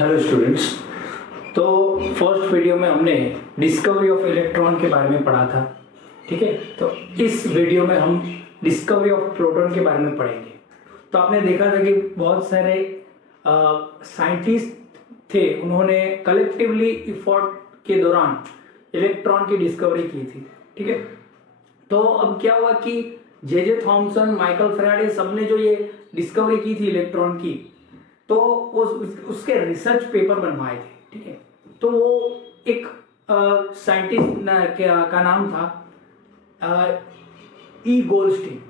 Hello students. तो first video में हमने डिस्कवरी ऑफ इलेक्ट्रॉन के बारे में पढ़ा था, ठीक है। तो इस वीडियो में हम डिस्कवरी ऑफ प्रोटॉन के बारे में पढ़ेंगे। तो आपने देखा था कि बहुत सारे साइंटिस्ट थे, उन्होंने कलेक्टिवली इफोर्ट के दौरान इलेक्ट्रॉन की डिस्कवरी की थी, ठीक है। तो अब क्या हुआ कि जे थॉमसन, माइकल फैराडे, सबने जो ये डिस्कवरी की थी इलेक्ट्रॉन की, तो उसके रिसर्च पेपर बनवाए थे, ठीक है। तो वो एक साइंटिस्ट का नाम था ई गोल्डस्टीन।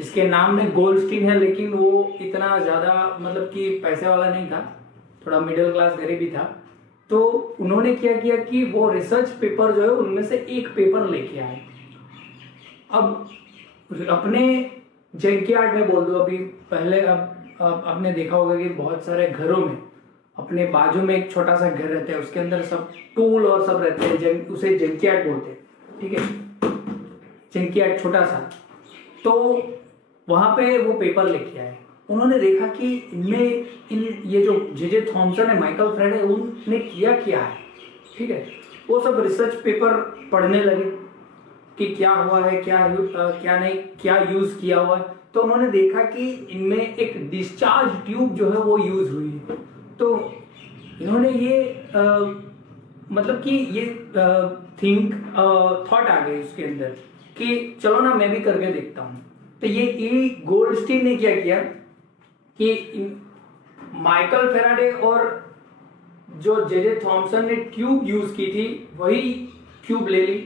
इसके नाम में गोल्डस्टीन है, लेकिन वो इतना ज़्यादा मतलब कि पैसे वाला नहीं था, थोड़ा मिडिल क्लास गरीबी था। तो उन्होंने क्या किया कि वो रिसर्च पेपर जो है उनमें से एक पेपर लेके आए। अब अपने जंकयार्ड में बोल दो, अभी पहले अब आपने देखा होगा कि बहुत सारे घरों में अपने बाजू में एक छोटा सा घर रहता है, उसके अंदर सब टूल और सब रहते हैं, उसे जंकयार्ड बोलते हैं, ठीक है। जंकयार्ड छोटा सा। तो वहां पे वो पेपर लेके आए। उन्होंने देखा कि इनमें ये जो जे थॉमसन है, माइकल फैराडे, उन्होंने किया क्या है, ठीक है। वो सब रिसर्च पेपर पढ़ने लगे कि क्या हुआ है, क्या नहीं, क्या यूज किया हुआ है। तो उन्होंने देखा कि इनमें एक डिस्चार्ज ट्यूब जो है वो यूज हुई है। तो इन्होंने ये मतलब कि ये थॉट आ गई उसके अंदर कि चलो ना मैं भी करके देखता हूँ। तो ये ई गोल्डस्टीन ने क्या किया कि माइकल फैराडे और जो जे थॉमसन ने ट्यूब यूज की थी वही ट्यूब ले ली।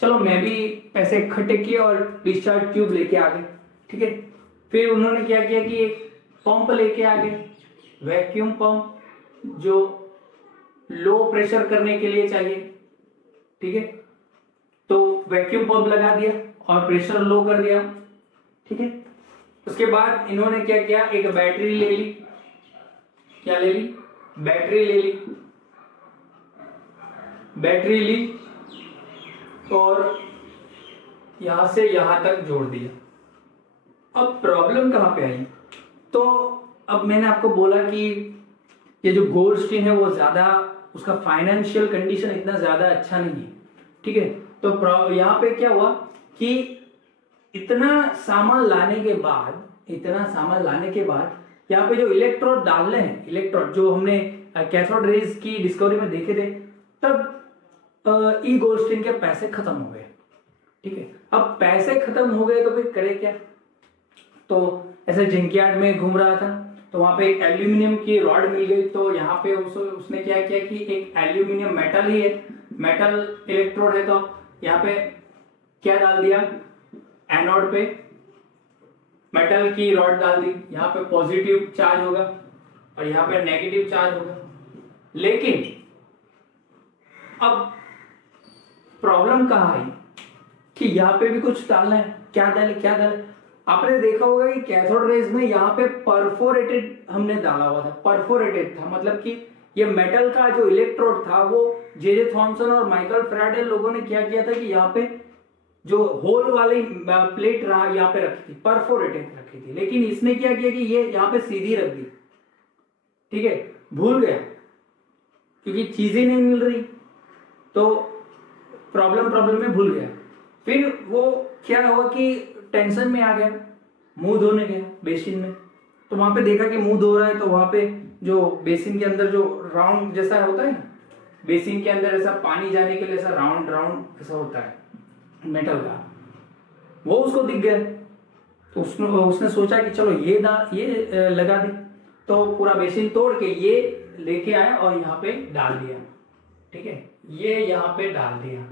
चलो मैं भी पैसे इकट्ठे किए और डिस्चार्ज ट्यूब लेके आ गए, ठीक है। फिर उन्होंने क्या किया कि एक पंप लेके आ गए, वैक्यूम पंप, जो लो प्रेशर करने के लिए चाहिए, ठीक है। तो वैक्यूम पंप लगा दिया और प्रेशर लो कर दिया, ठीक है। उसके बाद इन्होंने क्या किया, एक बैटरी ले ली। क्या ले ली? बैटरी ले ली। बैटरी ली और यहां से यहां तक जोड़ दिया। अब प्रॉब्लम कहां पे आई? तो अब मैंने आपको बोला कि ये जो गोल्डस्टीन है वो ज्यादा, उसका फाइनेंशियल कंडीशन इतना ज्यादा अच्छा नहीं है, ठीक है। तो यहाँ पे क्या हुआ कि इतना सामान लाने के बाद यहाँ पे जो इलेक्ट्रोड डालने हैं, इलेक्ट्रोड जो हमने कैथोड रेज की डिस्कवरी में देखे थे, तब ई गोल्डस्टीन के पैसे खत्म हो गए, ठीक है। अब पैसे खत्म हो गए तो फिर करे क्या? तो ऐसे जंकयार्ड में घूम रहा था, तो वहां पे एक एल्यूमिनियम की रॉड मिल गई। तो यहाँ पे उसने क्या किया कि एक एल्यूमिनियम मेटल ही है, मेटल इलेक्ट्रोड है, तो यहाँ पे क्या डाल दिया, एनोड पे मेटल की रॉड डाल दी। यहाँ पे पॉजिटिव चार्ज होगा और यहाँ पे नेगेटिव चार्ज होगा। लेकिन अब प्रॉब्लम कहाँ आई कि यहाँ पे भी कुछ डालना है। क्या डाले? आपने देखा होगा कि कैथोड रेज में यहाँ पे परफोरेटेड हमने डाला हुआ था। परफोरेटेड था मतलब कि ये मेटल का जो इलेक्ट्रोड था वो जे थॉमसन और माइकल फैराडे लोगों ने क्या किया था कि यहाँ पे जो होल वाली प्लेट रहा यहाँ पे रखी थी, परफोरेटेड रखी थी। लेकिन इसने क्या किया कि ये यहाँ पे सीधी रख दी, ठीक है। भूल गया क्योंकि चीजें नहीं मिल रही, तो प्रॉब्लम में भूल गया। फिर वो क्या हुआ कि टेंशन में आ गया, मुंह धोने गया बेसिन में। तो वहां पे देखा कि मुंह धो रहा है, तो वहां पे जो बेसिन के अंदर जो राउंड जैसा होता है ना, बेसिन के अंदर ऐसा पानी जाने के लिए ऐसा राउंड ऐसा होता है मेटल का, वो उसको दिख गया। तो उसने सोचा कि चलो ये लगा दे। तो पूरा बेसिन तोड़ के ये लेके आया और यहाँ पे डाल दिया, ठीक है। ये यहाँ पे डाल दिया,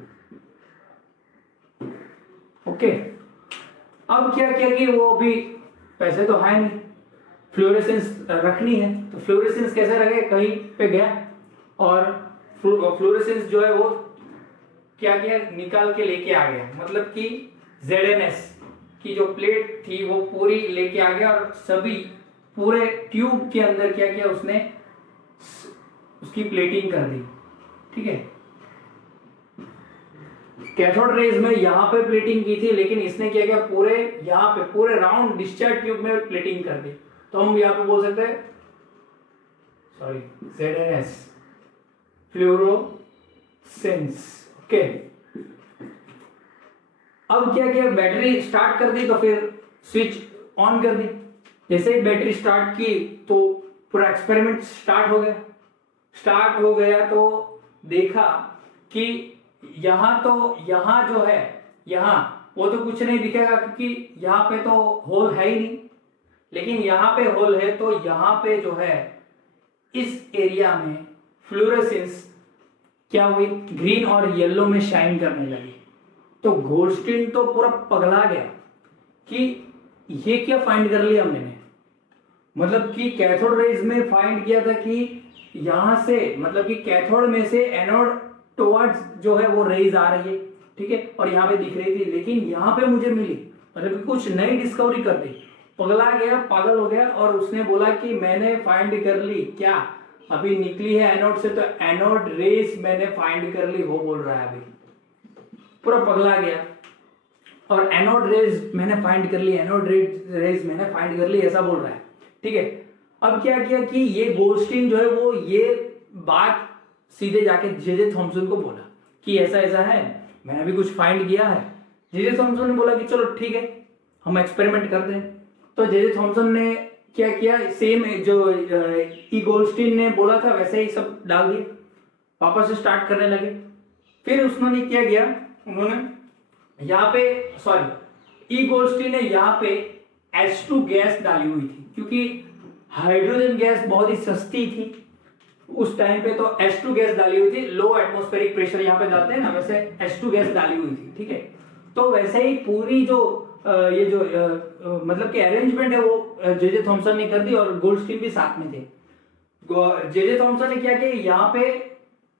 ओके। अब क्या किया कि वो भी पैसे तो है नहीं, फ्लोरेसेंस रखनी है। तो फ्लोरेसेंस कैसे रखे, कहीं पे गया और फ्लोरेसेंस जो है वो क्या किया, निकाल के लेके आ गया। मतलब कि ZNS की जो प्लेट थी वो पूरी लेके आ गया और सभी पूरे ट्यूब के अंदर क्या किया, उसने उसकी प्लेटिंग कर दी, ठीक है। कैथोड रेज में यहाँ पे प्लेटिंग की थी, लेकिन इसने क्या किया, पूरे यहाँ पे पूरे राउंड डिस्चार्ज ट्यूब में प्लेटिंग कर दी। तो हम यहाँ पे बोल सकते हैं सॉरी ZNS फ्लोरोसेंस। ओके, अब क्या किया, बैटरी स्टार्ट कर दी तो फिर स्विच ऑन कर दी। जैसे ही बैटरी स्टार्ट की तो पूरा एक्सपेरिमेंट स्टार्ट हो गया तो देखा कि यहाँ जो है, यहाँ वो तो कुछ नहीं दिखेगा क्योंकि यहाँ पे तो होल है ही नहीं, लेकिन यहाँ पे होल है तो यहाँ पे जो है इस एरिया में फ्लोरेसेंस क्या हुई, ग्रीन और येलो में शाइन करने लगी। तो गोल्डस्टीन तो पूरा पगला गया कि ये क्या फाइंड कर लिया मैंने, मतलब कि कैथोड रेज में फाइंड किया था कि यहां से, मतलब कि कैथोड में से एनोड टुवर्ड्स जो है वो रेज आ रही है, ठीक है, और यहाँ पे दिख रही थी, लेकिन यहाँ पे मुझे मिली, मतलब कि कुछ नई डिस्कवरी कर दी। पगला गया, पागल हो गया, और उसने बोला कि मैंने फाइंड कर ली, क्या अभी निकली है एनोड से, तो एनोड रेज मैंने फाइंड कर ली, वो बोल रहा है अभी, पूरा पगला गया। और एनोड रेज मैंने फाइंड कर ली, एनोड रेज मैंने फाइंड कर ली, ऐसा बोल रहा है, ठीक है। अब क्या किया कि ये गोल्डस्टीन जो है वो ये बात सीधे जाके जे थॉमसन को बोला कि ऐसा ऐसा है, मैंने भी कुछ फाइंड किया है। जे थॉमसन ने बोला कि चलो ठीक है, हम एक्सपेरिमेंट करते हैं। तो जे थॉमसन ने क्या किया, सेम जो ई गोल्डस्टीन ने बोला था वैसे ही सब डाल दिया, वापस से स्टार्ट करने लगे। फिर उसने क्या किया, उन्होंने यहाँ पे ई गोल्डस्टीन ने यहाँ पे H2 गैस डाली हुई थी, क्योंकि हाइड्रोजन गैस बहुत ही सस्ती थी उस टाइम पे, तो H2 गैस डाली हुई थी, लो एटमॉस्फेरिक प्रेशर यहाँ पे डालते हैं ना, वैसे H2 गैस डाली हुई थी, ठीक है। तो वैसे ही पूरी जो ये जो मतलब कि अरेंजमेंट है वो जे थॉमसन ने कर दी, और गोल्डस्टीन भी साथ में थे। जे थॉमसन ने क्या किया, यहाँ पे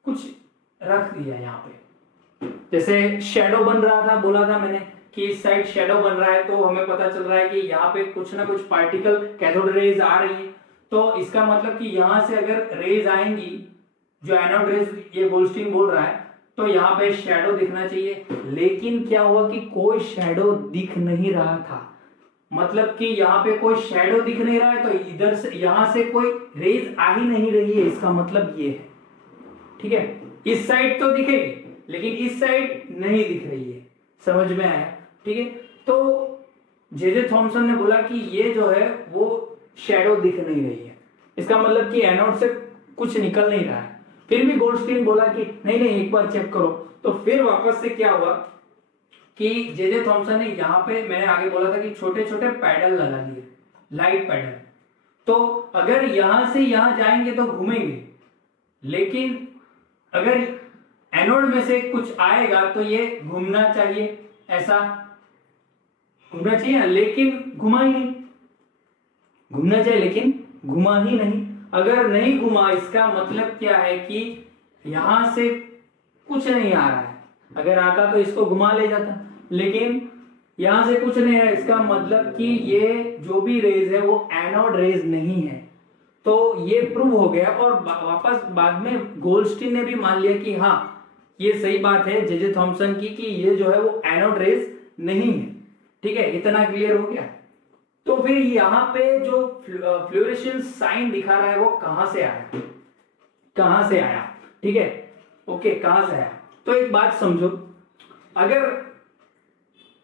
कुछ रख दिया, यहाँ पे जैसे शैडो बन रहा था, बोला था मैंने कि इस साइड शैडो बन रहा है, तो हमें पता चल रहा है कि यहाँ पे कुछ ना कुछ पार्टिकल कैथोड रेज आ रही है, तो इसका मतलब कि यहाँ से अगर रेज आएंगी, जो एनोड रेज ये गोल्डस्टीन बोल रहा है, तो यहाँ पे शैडो दिखना चाहिए। लेकिन क्या हुआ कि कोई शैडो दिख नहीं रहा था, मतलब कि यहाँ पे कोई शैडो दिख नहीं रहा है, तो इधर से यहाँ से कोई रेज आ ही नहीं रही है, इसका मतलब ये है, ठीक है। इस साइड तो दिखेगी लेकिन इस साइड नहीं दिख रही है, समझ में आया, ठीक है। तो जे थॉमसन ने बोला कि ये जो है वो शैडो दिख नहीं रही है, इसका मतलब कि एनोड से कुछ निकल नहीं रहा है। फिर भी गोल्डस्टीन बोला कि नहीं नहीं एक बार चेक करो। तो फिर वापस से क्या हुआ कि जे थॉमसन ने यहाँ पे, मैंने आगे बोला था कि छोटे छोटे पैडल लगा दिए, लाइट पैडल, तो अगर यहां से यहां जाएंगे तो घूमेंगे, लेकिन अगर एनोड में से कुछ आएगा तो ये घूमना चाहिए, ऐसा घूमना चाहिए, लेकिन घुमा ही नहीं, घूमना चाहिए लेकिन घुमा ही नहीं। अगर नहीं घुमा, इसका मतलब क्या है कि यहां से कुछ नहीं आ रहा है, अगर आता तो इसको घुमा ले जाता, लेकिन यहां से कुछ नहीं है, इसका मतलब कि ये जो भी रेज है वो एनोड रेज नहीं है। तो ये प्रूव हो गया, और वापस बाद में गोल्डस्टीन ने भी मान लिया कि हाँ ये सही बात है जे थॉमसन की कि ये जो है वो एनोड रेज नहीं है, ठीक है, इतना क्लियर हो गया। तो फिर यहाँ पे जो फ्लोरेसेंस साइन दिखा रहा है वो कहां से आया, ठीक है, ओके, कहां से आया। तो एक बात समझो, अगर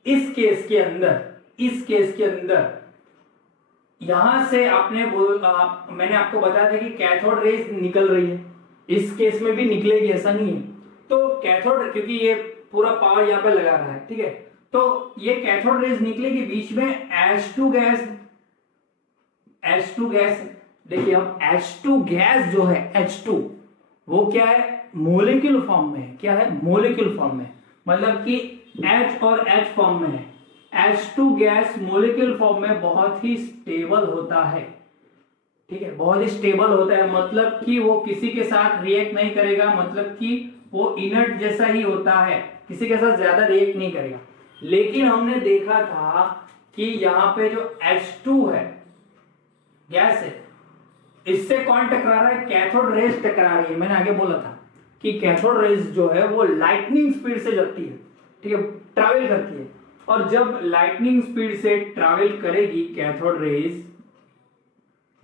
इस केस के अंदर यहां से मैंने आपको बताया था कि कैथोड रेज निकल रही है, इस केस में भी निकलेगी, ऐसा नहीं है। तो कैथोड, क्योंकि ये पूरा पावर यहाँ पे लगा रहा है, ठीक है, तो ये कैथोड रेज निकलेगी, बीच में H2 गैस, देखिए हम H2 गैस जो है H2 वो क्या है, मोलिक्यूल फॉर्म में है, क्या है, मोलिक्यूल फॉर्म में, मतलब कि H और H फॉर्म में है। H2 गैस मोलिक्यूल फॉर्म में बहुत ही स्टेबल होता है, ठीक है, बहुत ही स्टेबल होता है, मतलब कि वो किसी के साथ रिएक्ट नहीं करेगा, मतलब कि वो इनर्ट जैसा ही होता है, किसी के साथ ज्यादा रिएक्ट नहीं करेगा। लेकिन हमने देखा था कि यहाँ पे जो H2 है गैस है, इससे कौन टकरा रहा है, कैथोड रेज टकरा रही है। मैंने आगे बोला था कि कैथोड रेज जो है वो लाइटनिंग स्पीड से जाती है, ठीक है, ट्रैवल करती है, और जब लाइटनिंग स्पीड से ट्रैवल करेगी कैथोड रेज,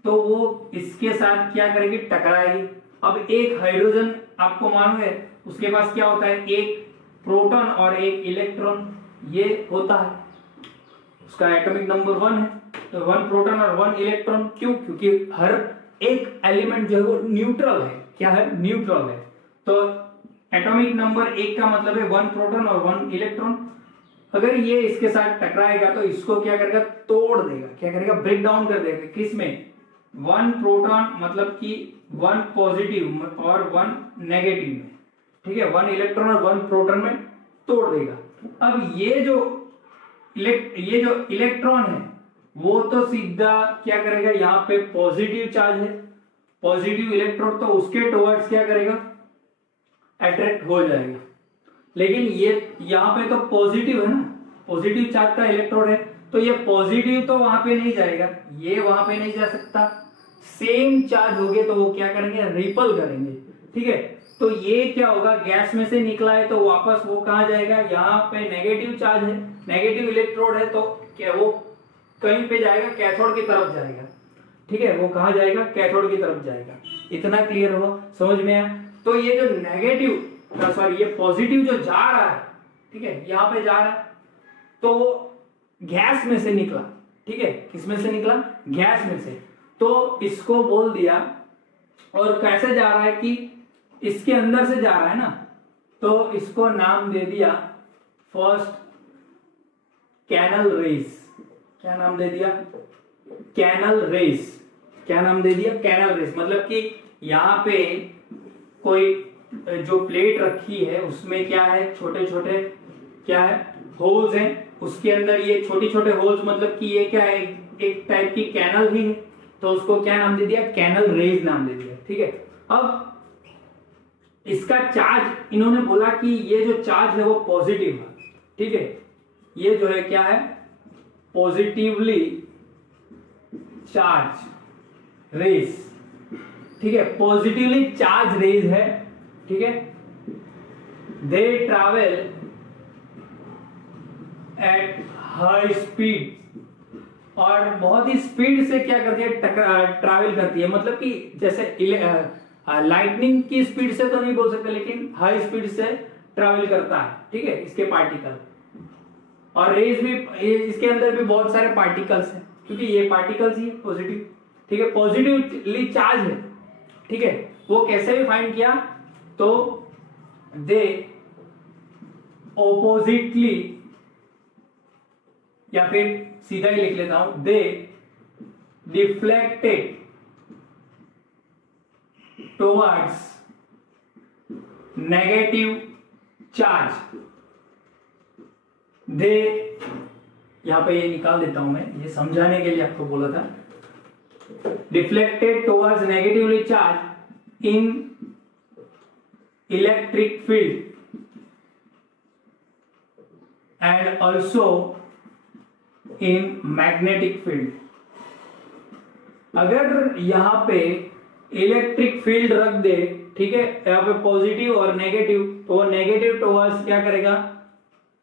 तो वो इसके साथ क्या करेगी, टकराएगी। अब एक हाइड्रोजन आपको मालूम है उसके पास क्या होता है, एक प्रोटॉन और एक इलेक्ट्रॉन, ये होता है, उसका एटॉमिक नंबर 1 है। तो 1 प्रोटॉन और 1 इलेक्ट्रॉन, क्यों? क्योंकि हर एक एलिमेंट जो है वो न्यूट्रल है। क्या है? न्यूट्रल है। तो एटॉमिक नंबर 1 का मतलब है 1 प्रोटॉन और 1 इलेक्ट्रॉन। अगर ये इसके साथ टकराएगा तो इसको क्या करेगा, तोड़ देगा। क्या करेगा? ब्रेक डाउन कर देगा। किसमें? 1 प्रोटॉन मतलब कि 1 पॉजिटिव और 1 नेगेटिव में, ठीक है, 1 इलेक्ट्रॉन और 1 प्रोटॉन में तोड़ देगा। अब ये जो इलेक्ट्रॉन है वो तो सीधा क्या करेगा, यहाँ पे पॉजिटिव चार्ज है, पॉजिटिव इलेक्ट्रॉन, तो उसके टुवर्ड्स क्या करेगा, अट्रैक्ट हो जाएगा। लेकिन ये यहाँ पे तो पॉजिटिव है ना, पॉजिटिव चार्ज का इलेक्ट्रोड है, तो ये पॉजिटिव तो वहां पे नहीं जाएगा, ये वहां पे नहीं जा सकता। सेम चार्ज हो गए तो वो क्या करेंगे, रिपल करेंगे। ठीक है, तो ये क्या होगा, गैस में से निकला है तो वापस वो कहाँ जाएगा, यहाँ पे नेगेटिव चार्ज है, नेगेटिव इलेक्ट्रोड है, तो क्या वो कहीं पे जाएगा, कैथोड की तरफ जाएगा। ठीक है, वो कहाँ जाएगा, कैथोड की तरफ जाएगा। इतना क्लियर हुआ, समझ में आया? तो ये जो नेगेटिव सॉरी ये पॉजिटिव जो जा रहा है, ठीक है, यहाँ पे जा रहा है, तो वो गैस में से निकला। ठीक है, किसमें से निकला, गैस में से, तो इसको बोल दिया। और कैसे जा रहा है कि इसके अंदर से जा रहा है ना, तो इसको नाम दे दिया फर्स्ट कैनल रेस। क्या नाम दे दिया, कैनल रेस। क्या नाम दे दिया, कैनल रेस। मतलब कि यहाँ पे कोई जो प्लेट रखी है उसमें क्या है, छोटे छोटे क्या है, होल्स हैं, उसके अंदर ये छोटे छोटे होल्स, मतलब कि ये क्या है, एक टाइप की कैनल ही है, तो उसको क्या नाम दे दिया, कैनल रेज नाम दे दिया। ठीक है, अब इसका चार्ज इन्होंने बोला कि ये जो चार्ज है वो पॉजिटिव है। ठीक है, ये जो है क्या है, पॉजिटिवली चार्ज रेज। ठीक है, पॉजिटिवली चार्ज रेज है। ठीक है, दे ट्रैवल एट हाई स्पीड, और बहुत ही स्पीड से क्या करती है, ट्रैवल करती है। मतलब कि जैसे लाइटनिंग की स्पीड से तो नहीं बोल सकते, लेकिन हाई स्पीड से ट्रैवल करता है। ठीक है, इसके पार्टिकल और रेज भी, इसके अंदर भी बहुत सारे पार्टिकल्स हैं, क्योंकि ये पार्टिकल्स ही पॉजिटिव। ठीक है, पॉजिटिवली चार्ज है। ठीक है, वो कैसे भी फाइंड किया, तो दे ऑपोजिटली, या फिर सीधा ही लिख लेता हूं, दे डिफ्लेक्टेड टुवर्ड्स नेगेटिव चार्ज। दे, यहां पे ये निकाल देता हूं मैं, ये समझाने के लिए आपको बोला था। Deflected towards negatively charge in electric field and also in magnetic field. अगर यहां पे इलेक्ट्रिक फील्ड रख दे, ठीक है, यहाँ पे पॉजिटिव और नेगेटिव, तो वो नेगेटिव टुवर्ड्स क्या करेगा,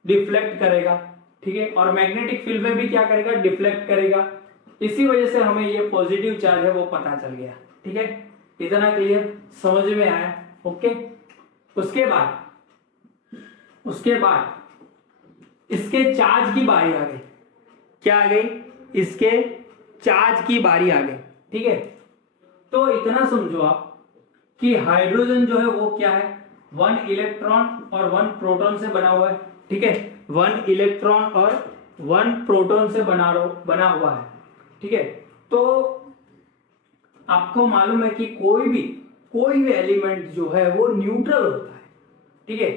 डिफ्लेक्ट करेगा। ठीक है, और मैग्नेटिक फील्ड में भी क्या करेगा, डिफ्लेक्ट करेगा। इसी वजह से हमें ये पॉजिटिव चार्ज है वो पता चल गया। ठीक है, इतना क्लियर, समझ में आया? ओके, उसके बाद इसके चार्ज की बारी आ गई। क्या आ गई, इसके चार्ज की बारी आ गई। ठीक है, तो इतना समझो आप कि हाइड्रोजन जो है वो क्या है, 1 इलेक्ट्रॉन और 1 प्रोटॉन से बना हुआ है। ठीक है, 1 इलेक्ट्रॉन और 1 प्रोटॉन से बना हुआ है। ठीक है, तो आपको मालूम है कि कोई भी एलिमेंट जो है वो न्यूट्रल होता है। ठीक है,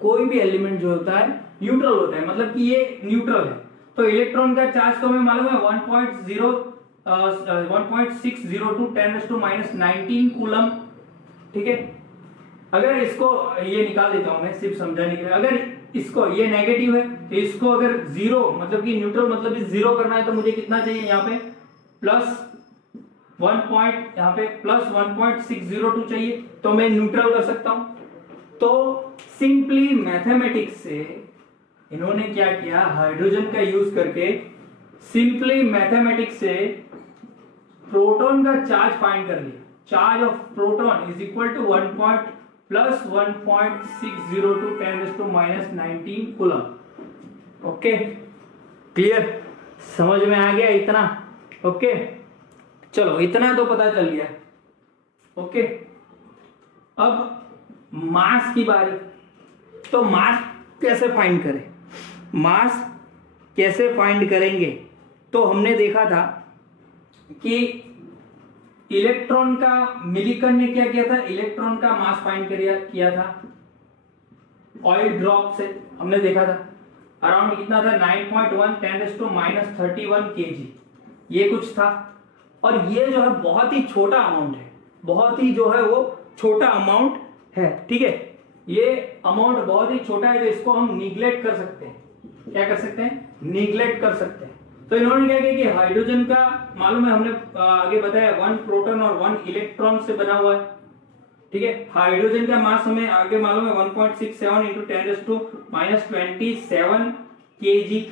कोई भी एलिमेंट जो होता है न्यूट्रल होता है, मतलब कि ये न्यूट्रल है। तो इलेक्ट्रॉन का चार्ज तो हमें मालूम है 1.602 10⁻⁻19 कूलम। ठीक है, अगर इसको ये निकाल देता हूं मैं सिर्फ समझाने के लिए, अगर इसको ये नेगेटिव है तो इसको अगर जीरो, मतलब कि न्यूट्रल मतलब जीरो करना है, तो मुझे कितना चाहिए, यहाँ पे यहाँ पे प्लस 1.602 चाहिए, तो मैं न्यूट्रल कर सकता हूं। तो सिंपली मैथमेटिक्स से इन्होंने क्या किया, हाइड्रोजन का यूज करके सिंपली मैथमेटिक्स से प्रोटॉन का चार्ज फाइंड कर लिया, charge of proton is equal to 1 plus 1.602 10⁻⁻19 coulomb. Okay, clear, समझ में आ गया इतना? ओके, चलो इतना तो पता चल गया। ओके, अब मास की बारी। तो मास कैसे फाइंड करें? मास कैसे फाइंड करेंगे? तो हमने देखा था कि इलेक्ट्रॉन का, मिलिकन ने क्या किया था, इलेक्ट्रॉन का मास फाइंड किया था ऑयल ड्रॉप से। हमने देखा था अराउंड कितना था, 9.1 10⁻31 kg, ये कुछ था। और ये जो है बहुत ही छोटा अमाउंट है, बहुत ही जो है वो छोटा अमाउंट है, ठीक है। ये अमाउंट बहुत ही छोटा है, तो इसको हम निग्लेक्ट कर सकते हैं। क्या कर सकते हैं? निग्लेक्ट कर सकते हैं। तो इन्होंने क्या किया कि हाइड्रोजन का, मालूम है हमने आगे बताया 1 प्रोटॉन और 1 इलेक्ट्रॉन से बना हुआ है, ठीक है। हाइड्रोजन का मास हमें आगे मालूम है 1.67 इंटू 10⁻27 kg,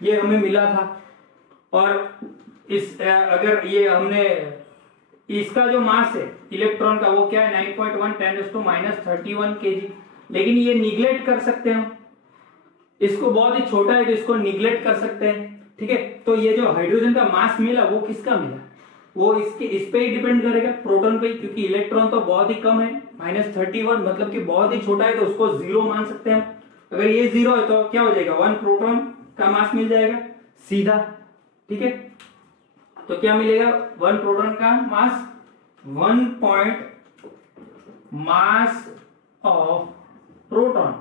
ये हमें मिला था। और इस अगर ये हमने इसका जो मास है इलेक्ट्रॉन का वो क्या है 9.1 10⁻31 kg, लेकिन ये निग्लेक्ट कर सकते हैं हम, इसको बहुत ही छोटा है तो इसको निग्लेक्ट कर सकते हैं, ठीक है। तो ये जो हाइड्रोजन का मास मिला वो किसका मिला, वो इस पे ही डिपेंड करेगा, प्रोटॉन पे, क्योंकि इलेक्ट्रॉन तो बहुत ही कम है, -31 मतलब कि बहुत ही छोटा है, तो उसको 0 मान सकते हैं हम। अगर ये 0 है तो क्या हो जाएगा, 1 प्रोटॉन का मास मिल जाएगा सीधा, ठीक है। तो क्या मिलेगा, 1 प्रोटॉन का मास 1 mass of proton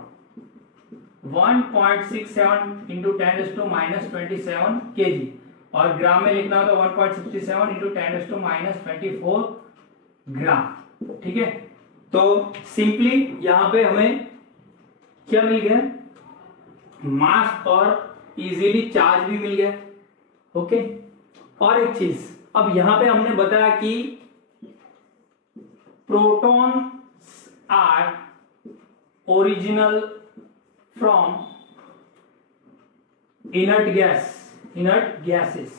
1.67 into 10⁻27 kg, और ग्राम में लिखना हो तो 1.67 इंटू 10⁻24 ग्राम, ठीक है। तो सिंपली यहां पे हमें क्या मिल गया, मास और इजीली चार्ज भी मिल गया। ओके, और एक चीज, अब यहां पे हमने बताया कि protons are original from inert gases,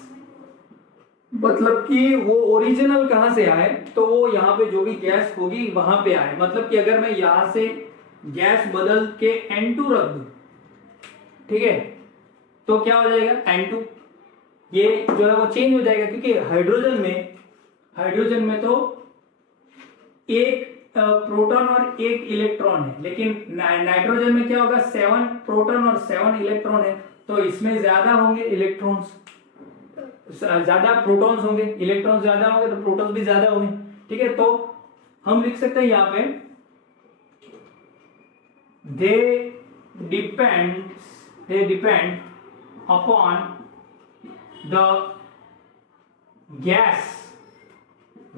मतलब कि वो ओरिजिनल कहां से आए, तो वो यहां पे जो भी गैस होगी वहां पे आए। मतलब कि अगर मैं यहां से गैस बदल के N2 रख दूं, ठीक है, तो क्या हो जाएगा N2, ये जो है वो चेंज हो जाएगा, क्योंकि हाइड्रोजन में तो एक प्रोटॉन और एक इलेक्ट्रॉन है, लेकिन नाइट्रोजन में क्या होगा, 7 प्रोटॉन और 7 इलेक्ट्रॉन है, तो इसमें ज्यादा होंगे इलेक्ट्रॉन्स, ज्यादा प्रोटॉन्स होंगे, इलेक्ट्रॉन्स ज्यादा होंगे तो प्रोटॉन्स भी ज्यादा होंगे, ठीक है। तो हम लिख सकते हैं यहाँ पे they depend upon the gas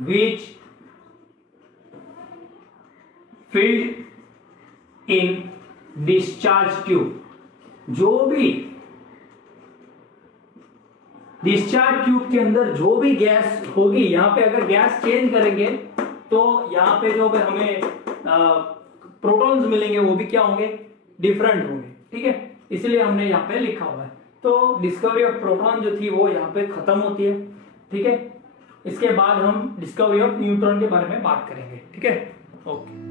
which filled in discharge tube। जो भी डिस्चार्ज ट्यूब के अंदर जो भी गैस होगी, यहाँ पे अगर गैस चेंज करेंगे तो यहाँ पे जो हमें प्रोटॉन्स मिलेंगे वो भी क्या होंगे, डिफरेंट होंगे, ठीक है। इसलिए हमने यहाँ पे लिखा हुआ है। तो डिस्कवरी ऑफ प्रोटॉन जो थी वो यहाँ पे खत्म होती है, ठीक है। इसके बाद हम डिस्कवरी ऑफ न्यूट्रॉन के बारे में बात करेंगे, ठीक है। ओके।